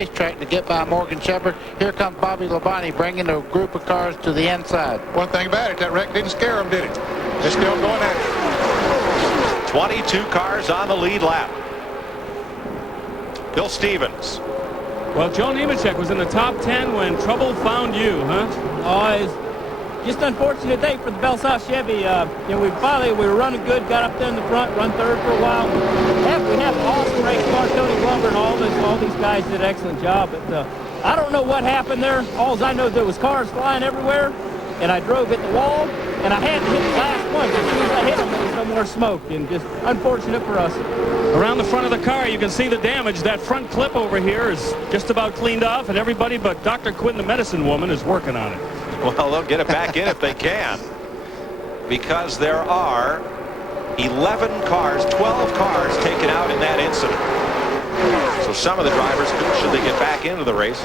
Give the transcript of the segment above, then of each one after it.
racetrack to get by Morgan Shepherd. Here comes Bobby Labonte bringing a group of cars to the inside. One thing about it, that wreck didn't scare them, did it? They're still going at it. 22 cars on the lead lap. Bill Stevens. Well, Joe Nemechek was in the top 10 when trouble found you, huh? Oh, it's just an unfortunate day for the Bell South Chevy. We were running good, got up there in the front, run third for a while. We have an awesome race car, Tony Blumber, and all these guys did an excellent job. But I don't know what happened there. All I know, there was cars flying everywhere, and I drove at the wall, and I had to hit the last one. As soon as I hit them, there was no more smoke, and just unfortunate for us. Around the front of the car, you can see the damage. That front clip over here is just about cleaned off, and everybody but Dr. Quinn, the medicine woman, is working on it. Well, they'll get it back in if they can, because there are 11 cars, 12 cars taken out in that incident. So some of the drivers, should they get back into the race,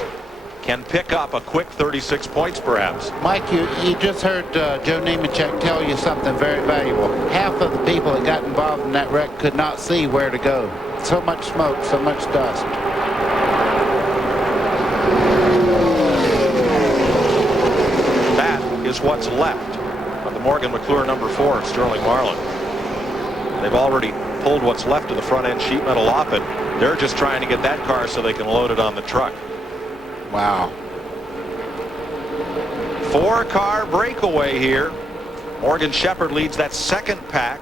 can pick up a quick 36 points perhaps. Mike, you just heard Joe Nemechek tell you something very valuable. Half of the people that got involved in that wreck could not see where to go. So much smoke, so much dust. Is what's left of the Morgan McClure number 4 of Sterling Marlin. They've already pulled what's left of the front end sheet metal off it. They're just trying to get that car so they can load it on the truck. Wow. 4-car breakaway here. Morgan Shepherd leads that second pack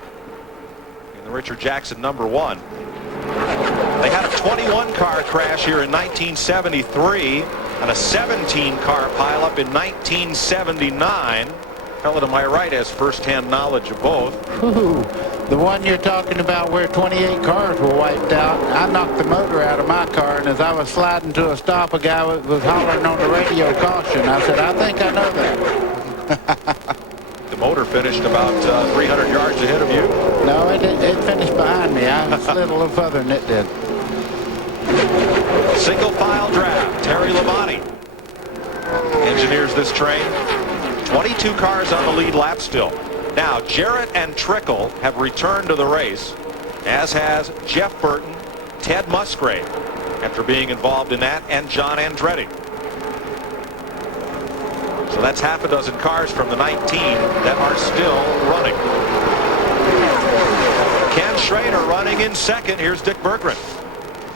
in the Richard Jackson number 1. They had a 21-car crash here in 1973 and a 17-car pileup in 1979. Fellow to my right has first-hand knowledge of both. Ooh, the one you're talking about where 28 cars were wiped out. I knocked the motor out of my car, and as I was sliding to a stop, a guy was hollering on the radio, "Caution." I said, "I think I know that." The motor finished about 300 yards ahead of you. No, it finished behind me. I slid a little further than it did. Single file draft. Terry Labonte engineers this train. 22 cars on the lead lap still. Now Jarrett and Trickle have returned to the race, as has Jeff Burton, Ted Musgrave, after being involved in that, and John Andretti. So that's half a dozen cars from the 19 that are still running. Ken Schrader running in second. Here's Dick Berggren.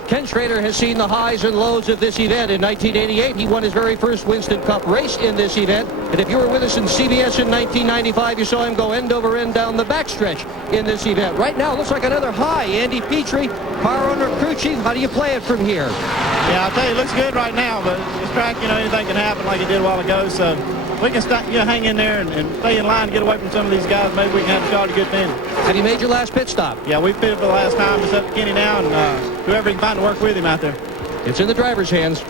Ken Schrader has seen the highs and lows of this event. In 1988, he won his very first Winston Cup race in this event. And if you were with us in CBS in 1995, you saw him go end over end down the backstretch in this event. Right now, it looks like another high. Andy Petrie, car owner, crew chief, how do you play it from here? Yeah, I'll tell you, it looks good right now, but this track, anything can happen like it did a while ago. So we can hang in there and stay in line, get away from some of these guys. Maybe we can have a shot at a good finish. Have you made your last pit stop? Yeah, we pitted for the last time. It's up to Kenny now, and whoever can find to work with him out there. It's in the driver's hands.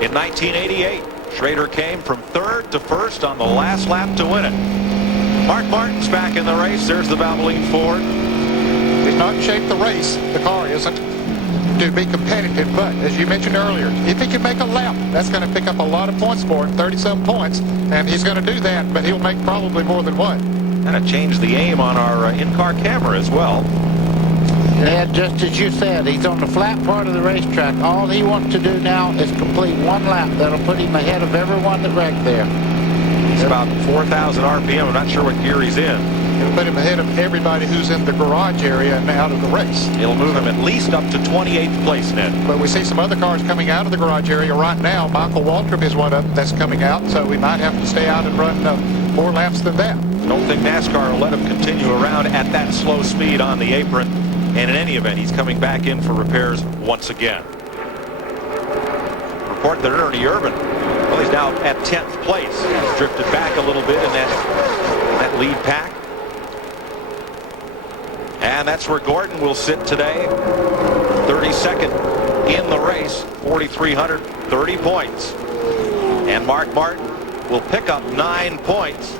In 1988, Schrader came from third to first on the last lap to win it. Mark Martin's back in the race. There's the Valvoline Ford. Did not shape the race. The car isn't to be competitive, but as you mentioned earlier, if he can make a lap, that's going to pick up a lot of points for him, 30-some points, and he's going to do that, but he'll make probably more than one. Kind of changed the aim on our in-car camera as well. Yeah, just as you said, he's on the flat part of the racetrack. All he wants to do now is complete one lap. That'll put him ahead of everyone that wrecked there. He's about 4,000 RPM. I'm not sure what gear he's in. It'll put him ahead of everybody who's in the garage area and out of the race. It'll move him at least up to 28th place, Ned. But we see some other cars coming out of the garage area right now. Michael Waltrip is one of them that's coming out, so we might have to stay out and run more laps than that. Don't think NASCAR will let him continue around at that slow speed on the apron. And in any event, he's coming back in for repairs once again. Report that Ernie Irvin, well, he's now at 10th place. He's drifted back a little bit in that lead pack. And that's where Gordon will sit today. 32nd in the race, 4,300, 30 points. And Mark Martin will pick up 9 points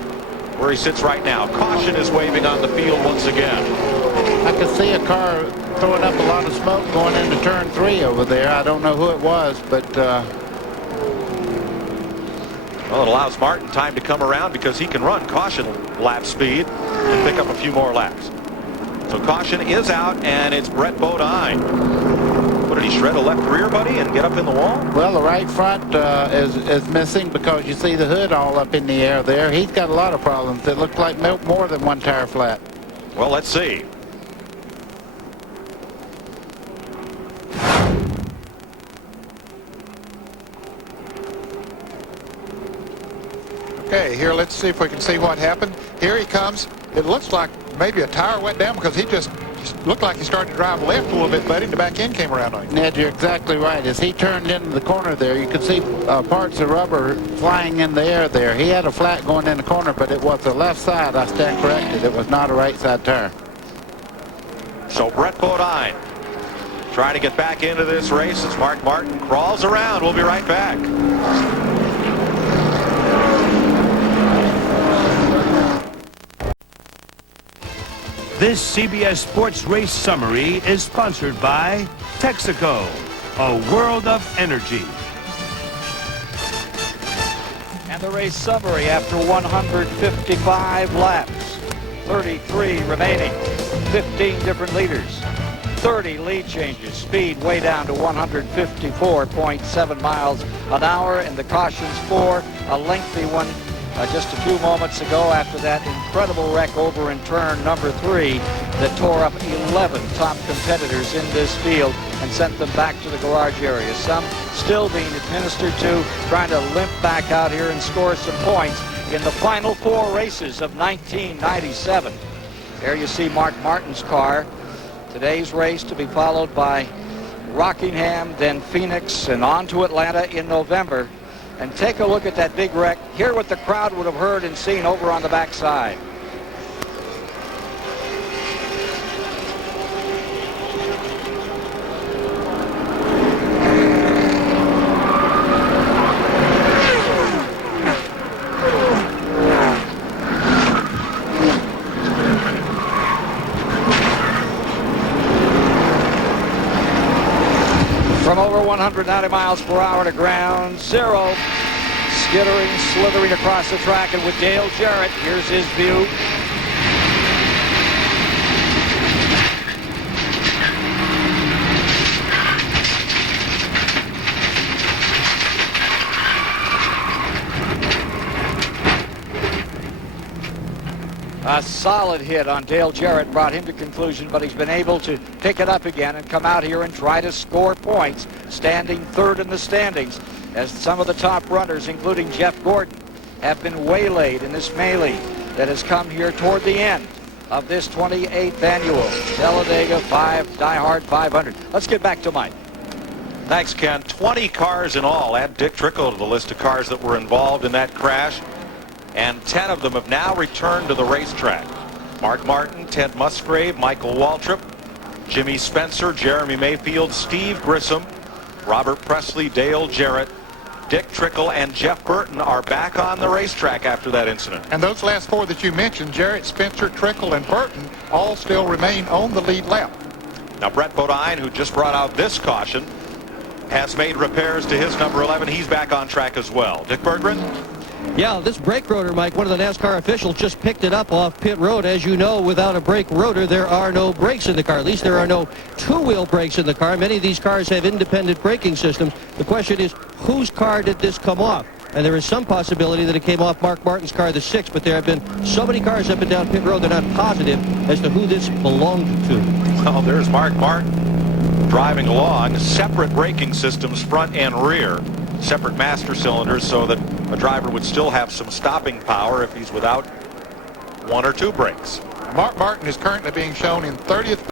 where he sits right now. Caution is waving on the field once again. I could see a car throwing up a lot of smoke going into turn 3 over there. I don't know who it was, but well, it allows Martin time to come around because he can run caution lap speed and pick up a few more laps. So caution is out, and it's Brett Bodine. What, did he shred a left rear, buddy, and get up in the wall? Well, the right front is missing because you see the hood all up in the air there. He's got a lot of problems. It looked like more than one tire flat. Well, let's see. Okay, here, let's see if we can see what happened. Here he comes. It looks like maybe a tire went down because he just looked like he started to drive left a little bit, buddy, and the back end came around on him. Ned, you're exactly right. As he turned into the corner there, you could see parts of rubber flying in the air there. He had a flat going in the corner, but it was the left side. I stand corrected. It was not a right side tire. So Brett Bodine trying to get back into this race as Mark Martin crawls around. We'll be right back. This CBS Sports Race Summary is sponsored by Texaco, a world of energy. And the race summary after 155 laps, 33 remaining, 15 different leaders, 30 lead changes, speed way down to 154.7 miles an hour, and the cautions for a lengthy one just a few moments ago after that incredible wreck over in turn number 3 that tore up 11 top competitors in this field and sent them back to the garage area. Some still being administered to, trying to limp back out here and score some points in the final 4 races of 1997. There you see Mark Martin's car. Today's race to be followed by Rockingham, then Phoenix, and on to Atlanta in November. And take a look at that big wreck. Hear what the crowd would have heard and seen over on the backside. From over 190 miles per hour to ground zero, skittering, slithering across the track, and with Dale Jarrett, here's his view. A solid hit on Dale Jarrett brought him to conclusion, but he's been able to pick it up again and come out here and try to score points, standing third in the standings, as some of the top runners, including Jeff Gordon, have been waylaid in this melee that has come here toward the end of this 28th annual Talladega DieHard 500. Let's get back to Mike. Thanks, Ken. 20 cars in all. Add Dick Trickle to the list of cars that were involved in that crash. And 10 of them have now returned to the racetrack. Mark Martin, Ted Musgrave, Michael Waltrip, Jimmy Spencer, Jeremy Mayfield, Steve Grissom, Robert Presley, Dale Jarrett, Dick Trickle, and Jeff Burton are back on the racetrack after that incident. And those last 4 that you mentioned, Jarrett, Spencer, Trickle, and Burton, all still remain on the lead lap. Now, Brett Bodine, who just brought out this caution, has made repairs to his number 11. He's back on track as well. Dick Berggren? Yeah, this brake rotor, Mike, one of the NASCAR officials just picked it up off pit road. As you know, without a brake rotor, there are no brakes in the car. At least there are no two-wheel brakes in the car. Many of these cars have independent braking systems. The question is, whose car did this come off? And there is some possibility that it came off Mark Martin's car, the 6, but there have been so many cars up and down pit road, they're not positive as to who this belonged to. Well, there's Mark Martin driving along. Separate braking systems, front and rear. Separate master cylinders, so that a driver would still have some stopping power if he's without 1 or 2 brakes. Mark Martin is currently being shown in 30th